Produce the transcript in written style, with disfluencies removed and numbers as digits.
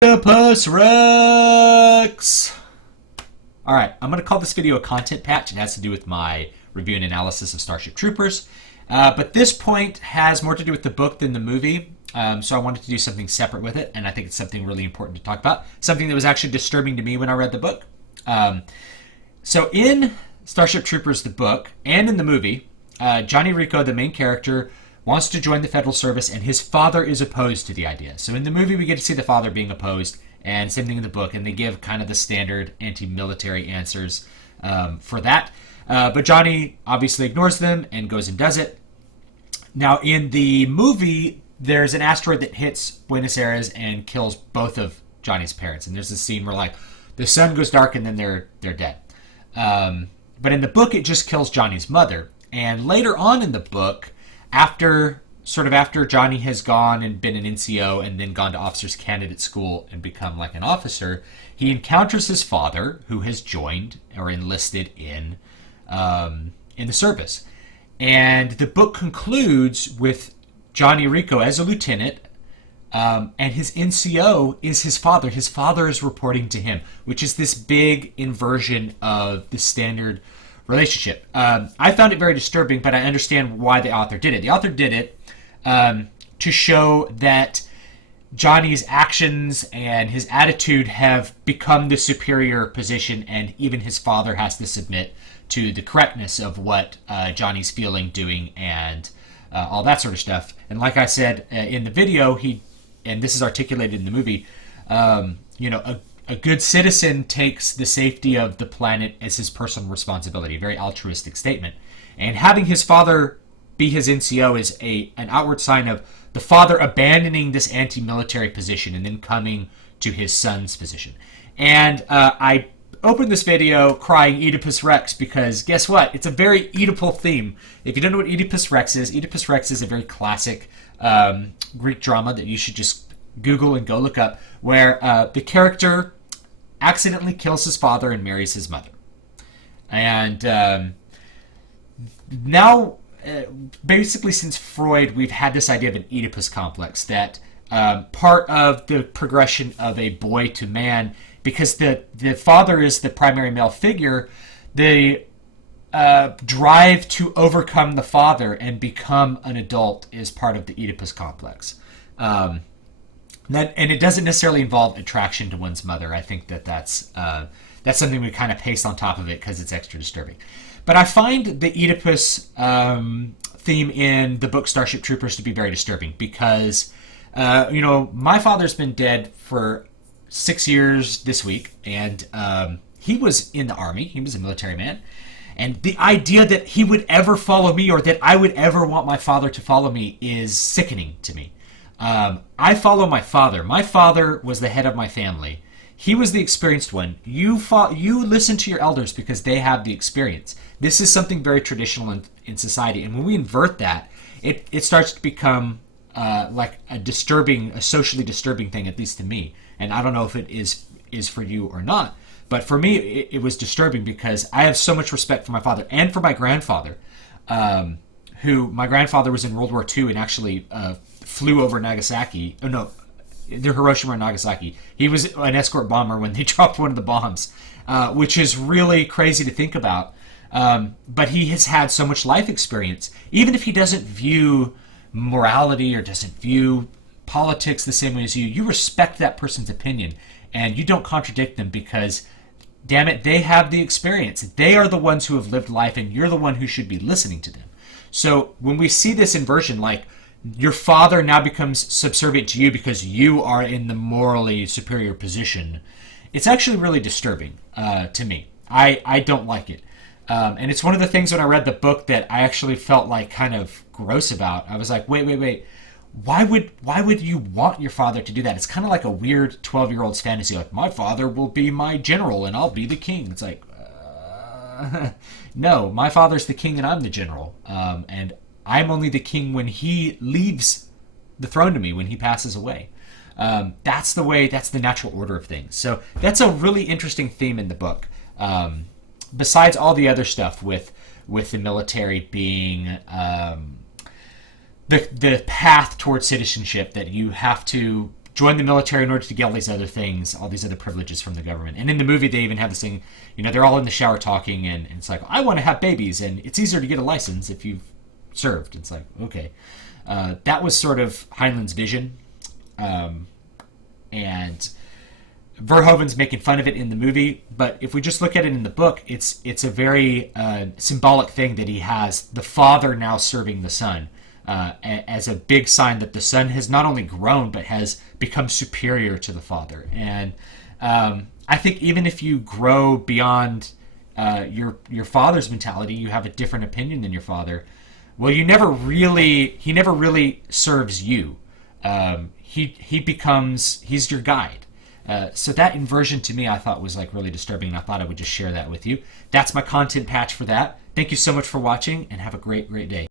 Oedipus Rex! Alright, I'm going to call this video a content patch. It has to do with my review and analysis of Starship Troopers. But this point has more to do with the book than the movie. So I wanted to do something separate with it, and I think it's something really important to talk about. Something that was actually disturbing to me when I read the book. So in Starship Troopers, the book, and in the movie, Johnny Rico, the main character, wants to join the federal service, and his father is opposed to the idea. So in the movie, we get to see the father being opposed, and same thing in the book, and they give kind of the standard anti-military answers for that. But Johnny obviously ignores them and goes and does it. Now, in the movie, there's an asteroid that hits Buenos Aires and kills both of Johnny's parents, and there's this scene where, like, the sun goes dark and then they're dead. But in the book, it just kills Johnny's mother. And later on in the book, after Johnny has gone and been an NCO and then gone to officers candidate school and become like an officer, he encounters his father, who has joined or enlisted in the service. And the book concludes with Johnny Rico as a lieutenant, and his NCO is his father. His father is reporting to him, which is this big inversion of the standard relationship. I found it very disturbing, but I understand why the author did it. The author did it to show that Johnny's actions and his attitude have become the superior position, and even his father has to submit to the correctness of what Johnny's feeling, doing, and all that sort of stuff. And like I said in the video, and this is articulated in the movie, a good citizen takes the safety of the planet as his personal responsibility. A very altruistic statement. And having his father be his NCO is an outward sign of the father abandoning this anti-military position and then coming to his son's position. And I opened this video crying Oedipus Rex because guess what? It's a very Oedipal theme. If you don't know what Oedipus Rex is a very classic Greek drama that you should just Google and go look up, where the character accidentally kills his father and marries his mother. And now, basically since Freud, we've had this idea of an Oedipus complex, that part of the progression of a boy to man, because the father is the primary male figure, the drive to overcome the father and become an adult is part of the Oedipus complex. And it doesn't necessarily involve attraction to one's mother. I think that's something we kind of paste on top of it because it's extra disturbing. But I find the Oedipus theme in the book Starship Troopers to be very disturbing because, my father's been dead for 6 years this week, and he was in the army. He was a military man. And the idea that he would ever follow me or that I would ever want my father to follow me is sickening to me. I follow my father. My father was the head of my family. He was the experienced one. You listen to your elders because they have the experience. This is something very traditional in society. And when we invert that, it starts to become like a socially disturbing thing, at least to me. And I don't know if it is for you or not. But for me, it was disturbing because I have so much respect for my father and for my grandfather, my grandfather was in World War II and actually flew over Nagasaki. Oh, no, the Hiroshima and Nagasaki. He was an escort bomber when they dropped one of the bombs, which is really crazy to think about. But he has had so much life experience. Even if he doesn't view morality or doesn't view politics the same way as you respect that person's opinion and you don't contradict them because, damn it, they have the experience. They are the ones who have lived life, and you're the one who should be listening to them. So when we see this inversion, like your father now becomes subservient to you because you are in the morally superior position, it's actually really disturbing to me. I don't like it. And it's one of the things when I read the book that I actually felt like kind of gross about. I was like, wait. Why would you want your father to do that? It's kind of like a weird 12-year-old's fantasy. Like, my father will be my general and I'll be the king. It's like, no, my father's the king and I'm the general. And I'm only the king when he leaves the throne to me, when he passes away. That's the natural order of things. So that's a really interesting theme in the book. Besides all the other stuff with the military being the path towards citizenship, that you have to join the military in order to get all these other things, all these other privileges from the government. And in the movie, they even have this thing, they're all in the shower talking, and it's like, I want to have babies, and it's easier to get a license if you've served. It's like, okay. That was sort of Heinlein's vision. And Verhoeven's making fun of it in the movie, but if we just look at it in the book, it's a very symbolic thing that he has the father now serving the son, as a big sign that the son has not only grown but has become superior to the father. And I think even if you grow beyond your father's mentality, you have a different opinion than your father. Well, he never really serves you. He's your guide. So that inversion to me I thought was like really disturbing, and I thought I would just share that with you. That's my content patch for that. Thank you so much for watching, and have a great day.